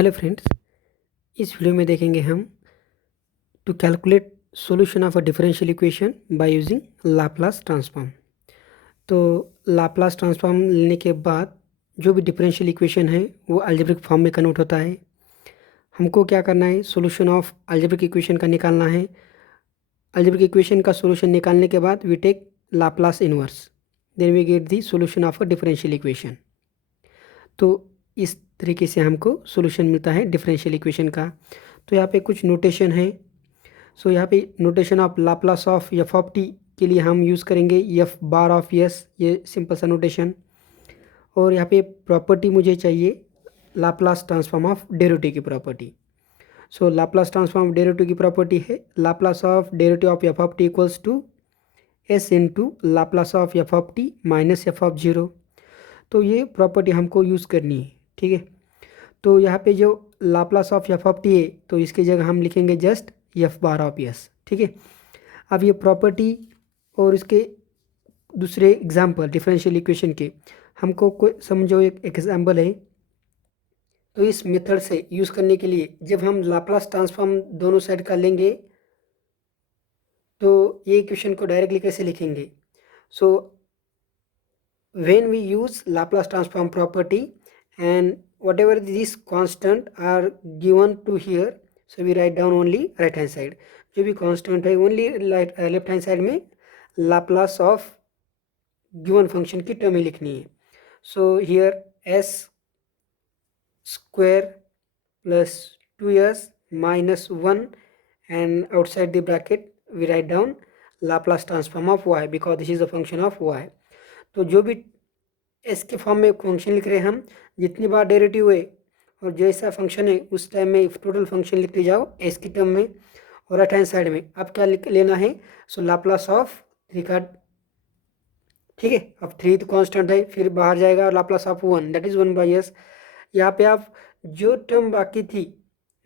Hello friends, इस video में देखेंगे हम to calculate solution of a differential equation by using Laplace transform. तो लाप्लास ट्रांसफॉर्म लेने के बाद जो भी डिफरेंशियल इक्वेशन है वो अलजेब्रिक फॉर्म में कन्वर्ट होता है। हमको क्या करना है, सॉल्यूशन ऑफ अलजेब्रिक इक्वेशन का निकालना है। अलजेब्रिक इक्वेशन का सॉल्यूशन निकालने के बाद we take Laplace inverse, then we get the solution of a differential equation. तो इस तरीके से हमको सॉल्यूशन मिलता है डिफरेंशियल इक्वेशन का। तो यहाँ पे कुछ नोटेशन है। सो यहाँ पे notation of Laplace of F of T के लिए हम यूज़ करेंगे एफ बार ऑफ एस, ये सिंपल सा नोटेशन। और यहाँ पे प्रॉपर्टी मुझे चाहिए लाप्लास ट्रांसफॉर्म ऑफ डेरिवेटिव की property. So Laplace transform of derivative की प्रॉपर्टी है Laplace of derivative of F of T equals to S into Laplace of F of T minus F of zero. तो ये property हमको use करनी है, ठीक है। तो यहाँ पे जो Laplace of F of T है तो इसकी जगह हम लिखेंगे just F bar of S, ठीक है। अब ये प्रॉपर्टी और इसके दूसरे एग्जाम्पल डिफरेंशियल इक्वेशन के हमको कोई समझो, एक एग्जाम्पल है। तो इस मेथड से यूज़ करने के लिए जब हम लाप्लास ट्रांसफॉर्म दोनों साइड का लेंगे तो ये इक्वेशन को डायरेक्टली कैसे लिखेंगे। सो when we use Laplace transform property and whatever these constant are given to here, so we write down only right hand side, जो भी constant है only लेफ्ट हैंड साइड में Laplace of given function की term ही लिखनी है। so here s square plus 2s minus 1 and outside the bracket we write down Laplace transform of y because this is a function of y। तो जो भी S के form में function लिख रहे हैं हम, जितनी बार डेरिवेटिव है और जैसा फंक्शन है उस टाइम में टोटल फंक्शन लिखते जाओ एस की टर्म में। और राइट हैंड साइड में अब क्या लेना है, सो लाप्लास ऑफ थ्री का, ठीक है। अब थ्री तो कांस्टेंट है, फिर बाहर जाएगा और Laplace of one that is one by S. यहाँ पे आप जो टर्म बाकी थी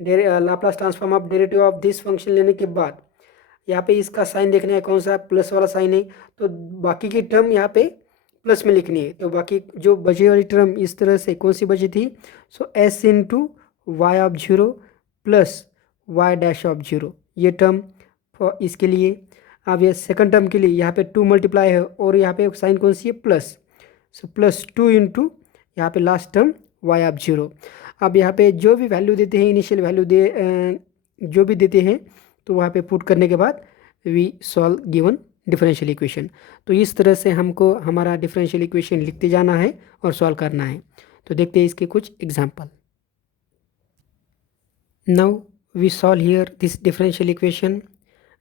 Laplace transform of derivative of this function लेने के बाद यहाँ पे इसका साइन देखना है, कौन सा प्लस वाला साइन है, तो बाकी की टर्म यहाँ पे प्लस में लिखनी है। तो बाकी जो बची वाली टर्म इस तरह से कौन सी बची थी, so S into Y of zero plus Y dash of zero, ये टर्म इसके लिए। अब ये सेकंड टर्म के लिए यहाँ पे टू मल्टीप्लाई है और यहाँ पे साइन कौन सी है, plus. So plus two into यहाँ पे last term Y of zero. अब यहाँ पे जो भी वैल्यू देते हैं, इनिशियल वैल्यू जो भी देते हैं तो वहाँ पे पुट करने के बाद we solve given differential equation. तो इस तरह से हमको हमारा डिफरेंशियल इक्वेशन लिखते जाना है और सॉल्व करना है। तो देखते हैं इसके कुछ example. Now we solve here this differential equation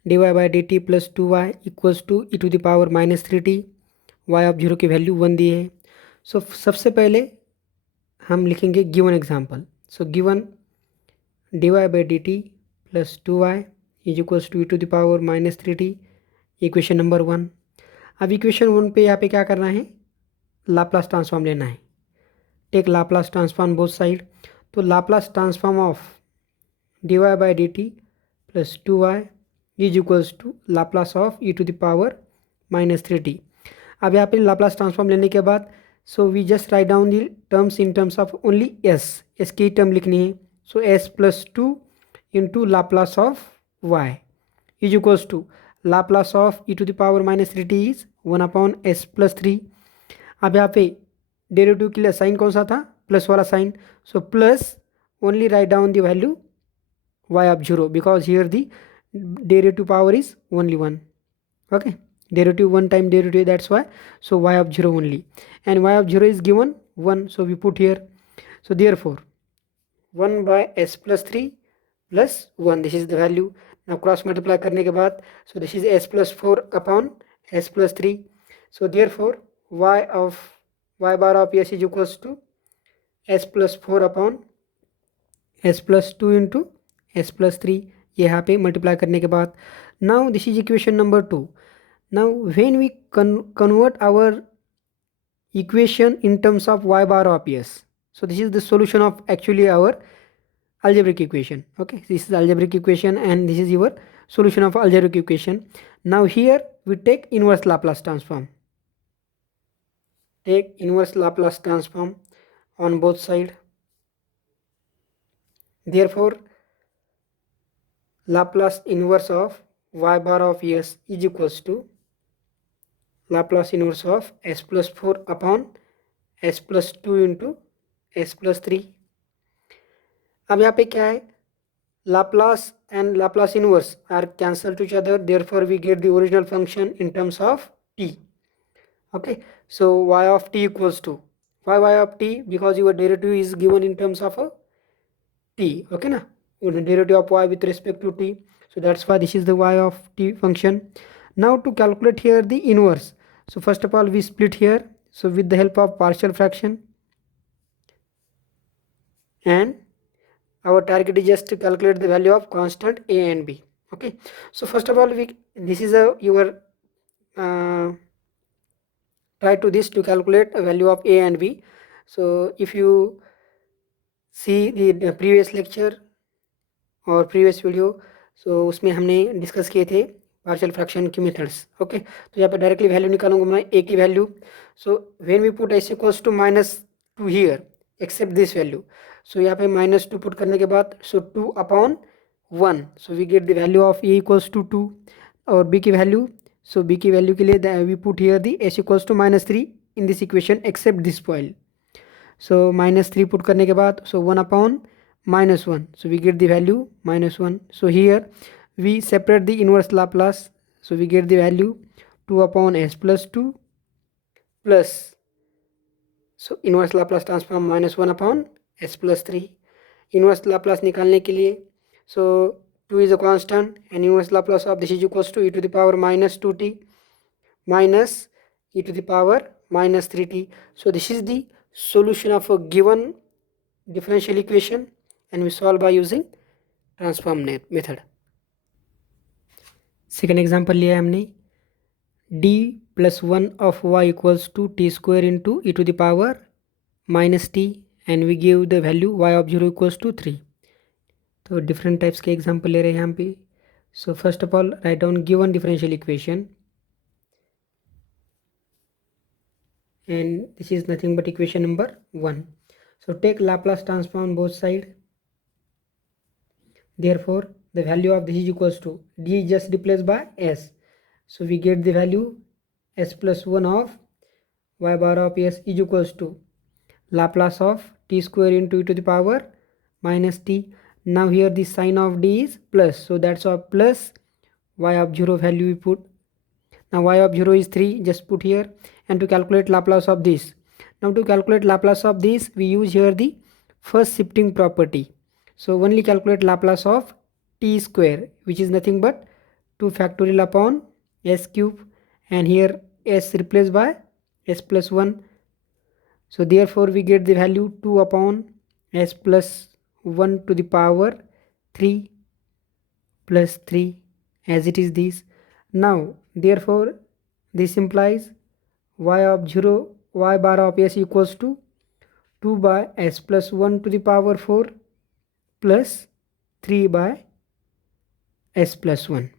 dy by D T plus two Y equals to E to the power minus three T. Y of zero की वैल्यू वन दी है। सो सबसे पहले हम लिखेंगे given example. So given dy by D T plus two Y is equals to E to the power minus three T, equation number one. अब equation one पे यहाँ पे क्या करना है, लाप्लास ट्रांसफॉर्म लेना है। Take Laplace transform both side. तो Laplace transform of D Y by D T plus two Y is equals to Laplace of E to the power minus three T. अब यहाँ पे लाप्लास ट्रांसफॉर्म लेने के बाद so we just write down the terms in terms of only S की term लिखनी है। So S plus two into Laplace of Y is equals to Laplace of E to the power minus three T is one upon S plus three. अब यहाँ पे derivative के लिए sign कौन सा था, प्लस वाला sign. So plus only write down the value Y of zero because here the derivative power is only one, okay. Derivative one time derivative, that's why. So Y of zero only and Y of zero is given one, so we put here. So there four one by S plus three plus one, this is the value. now cross multiply करने के बाद so this is S plus four upon S plus three. So there four Y bar of S is equals to S plus four upon S plus two into S plus three, ये यहाँ पे multiply करने के बाद now this is equation number two. Now when we convert our equation in terms of Y bar of S, so this is the solution of actually our algebraic equation, okay. This is algebraic equation and this is your solution of algebraic equation. Now here we take inverse Laplace transform. Take inverse Laplace transform on both side. Therefore, Laplace inverse of y bar of s is equals to Laplace inverse of s plus 4 upon s plus 2 into s plus 3. अब यहाँ पे क्या है, Laplace and Laplace inverse are cancelled to each other, therefore we get the original function in terms of t. Okay, so y of t equals to y of t, because your derivative is given in terms of a t. Okay na, the derivative of y with respect to t, so that's why this is the y of t function. Now to calculate here the inverse, so first of all we split here, so with the help of partial fraction, and our target is just to calculate the value of constant a and b. Okay, so first of all this is your try to this to calculate a value of a and b. So if you see the previous lecture और previous video, so उसमें हमने discuss किए थे partial fraction की methods. Okay, तो यहाँ पे directly value निकालूंगा मैं ए की value. So when we put S equals to -2 here except this value, so यहाँ पे -2 पुट करने के बाद so 2 upon 1, so we get the value of A equals to 2. और बी की वैल्यू, सो बी की वैल्यू के लिए we put here the S equals to -3 in this equation except this point. So -3 put करने के बाद so 1 upon -1, so we get the value -1. So here we separate the inverse Laplace, so we get the value 2 upon s plus 2 plus, so inverse Laplace transform -1 upon s plus 3. inverse Laplace निकालने के लिए, so 2 is a constant and inverse Laplace of this is equals to e to the power -2t minus e to the power -3t. So this is the solution of a given differential equation and we solve by using transform method. Second example लिया है हमने, d plus 1 of y equals to t square into e to the power minus t and we give the value y of 0 equals to 3. तो different types के example ले रहे हैं यहाँ पे. सो first of all write down given differential equation and this is nothing but equation number 1. So take Laplace transform on both side. Therefore the value of this is equals to d is just replaced by s, so we get the value s plus 1 of y bar of s is equals to Laplace of t square into e to the power minus t. Now here the sign of d is plus, so that's a plus y of 0 value we put. Now y of 0 is 3, just put here. And to calculate Laplace of this, now to calculate Laplace of this we use here the first shifting property. So only calculate Laplace of t square, which is nothing but 2 factorial upon s cube, and here s replaced by s plus 1. So therefore we get the value 2 upon s plus 1 to the power 3 plus 3 as it is this. Now therefore this implies y of 0 y bar of s equals to 2 by s plus 1 to the power 4 plus 3 by s plus 1.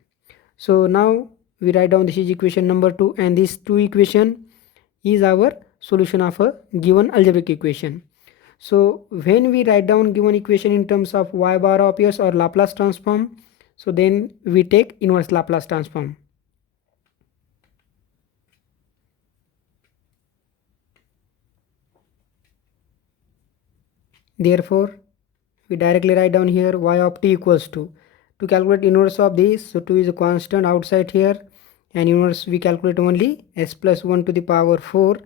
So now we write down this is equation number 2, and this 2 equation is our solution of a given algebraic equation. So when we write down given equation in terms of y bar of s or Laplace transform, so then we take inverse Laplace transform. Therefore we directly write down here y of t equals to calculate inverse of this, so 2 is a constant outside here, and inverse we calculate only s plus 1 to the power 4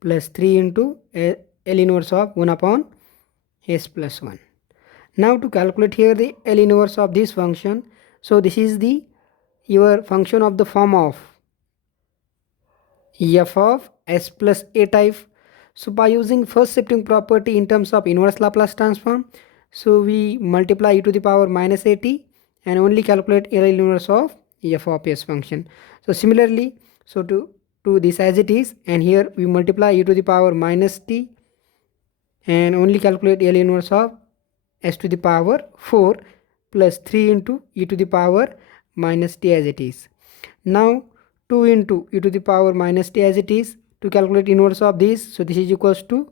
plus 3 into L inverse of 1 upon s plus 1. Now to calculate here the L inverse of this function, so this is the your function of the form of f of s plus a type. So by using first shifting property in terms of inverse Laplace transform, so we multiply e to the power minus at and only calculate L inverse of f of s function. So similarly, so to this as it is, and here we multiply e to the power minus t and only calculate L inverse of s to the power 4 plus 3 into e to the power minus t as it is. Now 2 into e to the power minus t as it is, to calculate inverse of this, so this is equals to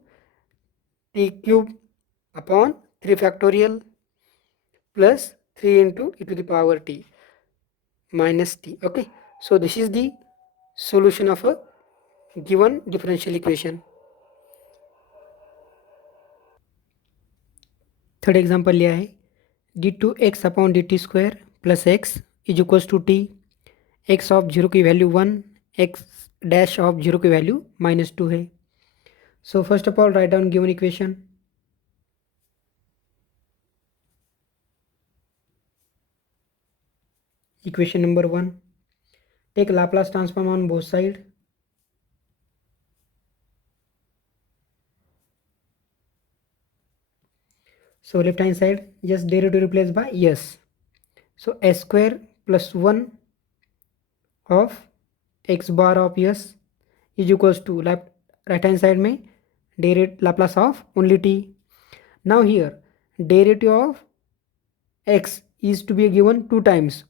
t cube upon 3 factorial plus 3 into e to the power t minus t. Okay, so this is the solution of a given differential equation. Third example लिया है d2x/dt² plus x is equals to t, x of zero की value 1, x dash of zero की value -2 है. So first of all write down given equation. Equation number 1, take Laplace transform on both sides. So left hand side just derivative replace by yes. So s square plus 1 of x bar of s is equals to right hand side में derivative Laplace of only t. Now here derivative of x is to be given 2 times.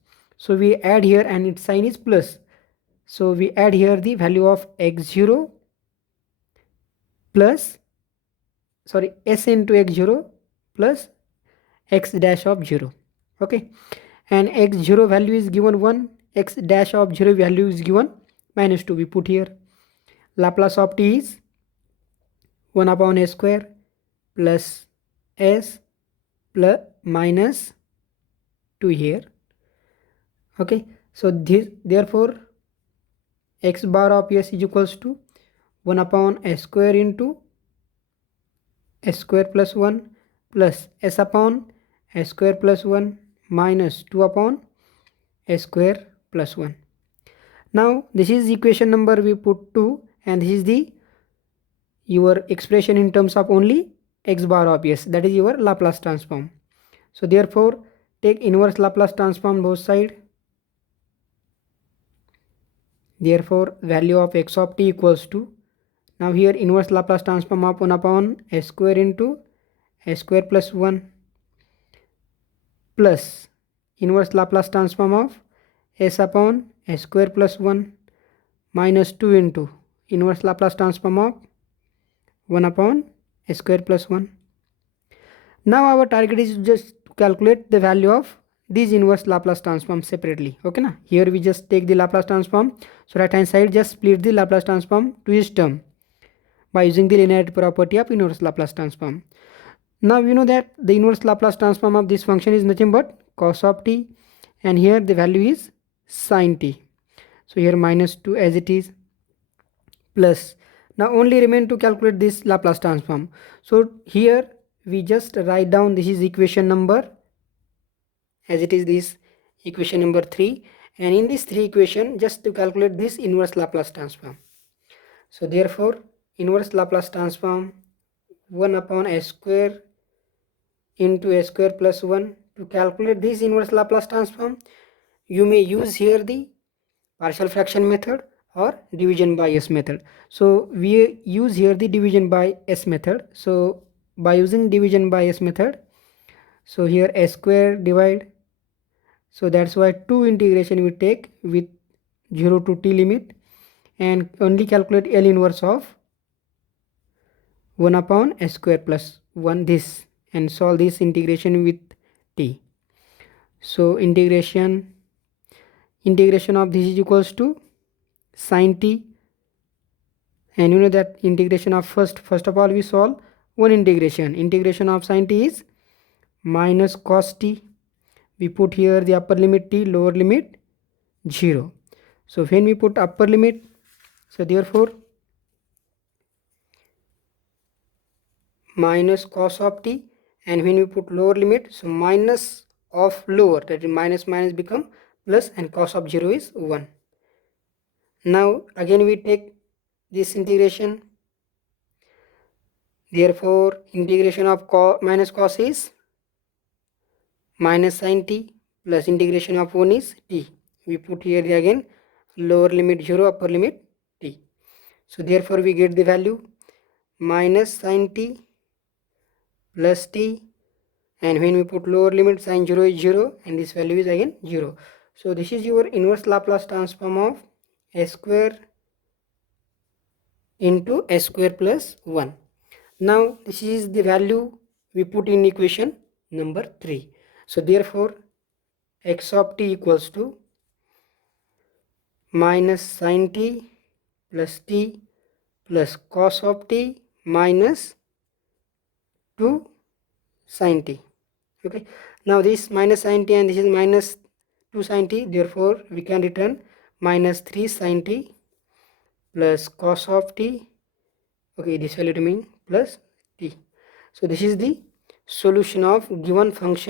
So we add here and its sign is plus. So we add here the value of x0 plus s into x0 plus x dash of 0. Okay, and x0 value is given 1, x dash of 0 value is given -2. We put here Laplace of t is 1 upon s square plus s plus minus 2 here. Okay, so this therefore x bar of s is equals to 1 upon s square into s square plus 1 plus s upon s square plus 1 minus 2 upon s square plus 1. Now this is equation number we put 2, and this is the your expression in terms of only x bar of s, that is your Laplace transform. So therefore take inverse Laplace transform both side. Therefore value of x of t equals to, now here inverse Laplace transform of 1 upon s square into s square plus 1 plus inverse Laplace transform of s upon s square plus 1 minus 2 into inverse Laplace transform of 1 upon s square plus 1. Now our target is just to calculate the value of these inverse Laplace transform separately. Okay na, here we just take the Laplace transform. So right hand side just split the Laplace transform to each term by using the linearity property of inverse Laplace transform. Now we know that the inverse Laplace transform of this function is nothing but cos of t, and here the value is sin t. So here -2 as it is, plus now only remain to calculate this Laplace transform. So here we just write down this is equation number, as it is this equation number 3, and in this 3 equation just to calculate this inverse Laplace transform. So therefore inverse Laplace transform 1 upon s square into s square plus 1. To calculate this inverse Laplace transform you may use here the partial fraction method or division by s method. So we use here the division by s method. So by using division by s method, so here s square divide, so that's why 2 integration we take with 0 to t limit, and only calculate L inverse of 1 upon s square plus 1 this, and solve this integration with t. So integration of this is equals to sin t, and you know that integration of first of all we solve one integration of sin t is minus cos t. We put here the upper limit t, lower limit 0. So when we put upper limit, so therefore minus cos of t, and when we put lower limit, so minus of lower, that is minus minus become plus, and cos of 0 is 1. Now again we take this integration, therefore integration of minus cos is minus sin t plus integration of 1 is t. We put here the again lower limit 0, upper limit t. So therefore we get the value minus sin t plus t, and when we put lower limit sin 0 is 0, and this value is again 0. So this is your inverse Laplace transform of s square into s square plus 1. Now this is the value we put in equation number 3. So therefore x of t equals to minus sin t plus t plus cos of t minus 2 sin t. Okay, now this minus sin t and this is minus 2 sin t, therefore we can return minus 3 sin t plus cos of t. Okay, this value remain plus t. So this is the solution of given function.